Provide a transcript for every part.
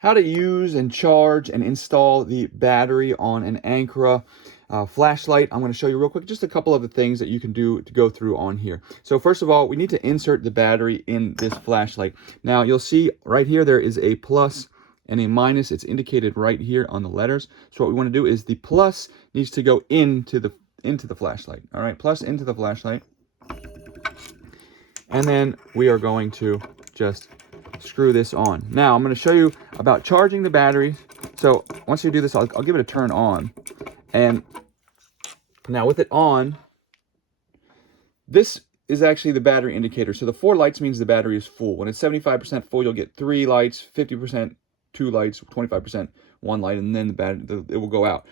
How to use and charge and install the battery on an ANKRA flashlight. I'm going to show you real quick just a couple of the things that you can do to go through on here. So first of all, we need to insert the battery in this flashlight. Now you'll see right here there is a plus and a minus. It's indicated right here on the letters. So what we want to do is the plus needs to go into the flashlight. All right, plus into the flashlight. And then we are going to just screw this on. Now I'm going to show you about charging the battery. So once you do this, I'll give it a turn on. And now with it on, this is actually the battery indicator. So the 4 lights means the battery is full. When it's 75% full, you'll get 3 lights, 50% 2 lights, 25% 1 light, and then the battery it will go out.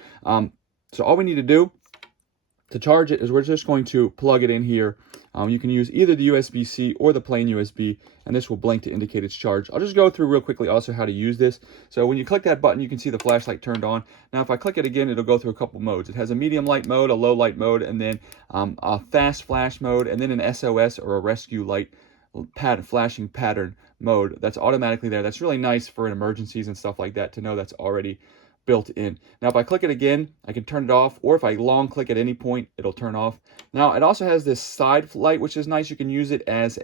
So all we need to do to charge it is we're just going to plug it in here. You can use either the USB-C or the plain USB, and this will blink to indicate it's charged. I'll just go through real quickly also how to use this. So when you click that button, you can see the flashlight turned on. Now if I click it again, it'll go through a couple modes. It has a medium light mode, a low light mode, and then a fast flash mode, and then an SOS or a rescue light flashing pattern mode that's automatically there. That's really nice for emergencies and stuff like that to know that's already built in. Now if I click it again, I can turn it off, or if I long click at any point, it'll turn off. Now it also has this side light, which is nice. You can use it as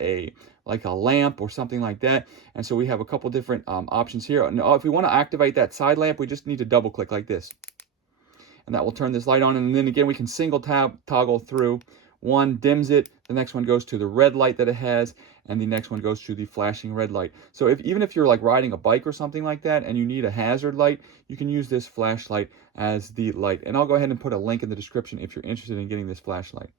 like a lamp or something like that. And so we have a couple different options here. Now if we want to activate that side lamp, we just need to double click like this, and that will turn this light on. And then again, we can single toggle through. One dims it, the next one goes to the red light that it has, and the next one goes to the flashing red light. So even if you're like riding a bike or something like that and you need a hazard light, you can use this flashlight as the light. And I'll go ahead and put a link in the description if you're interested in getting this flashlight.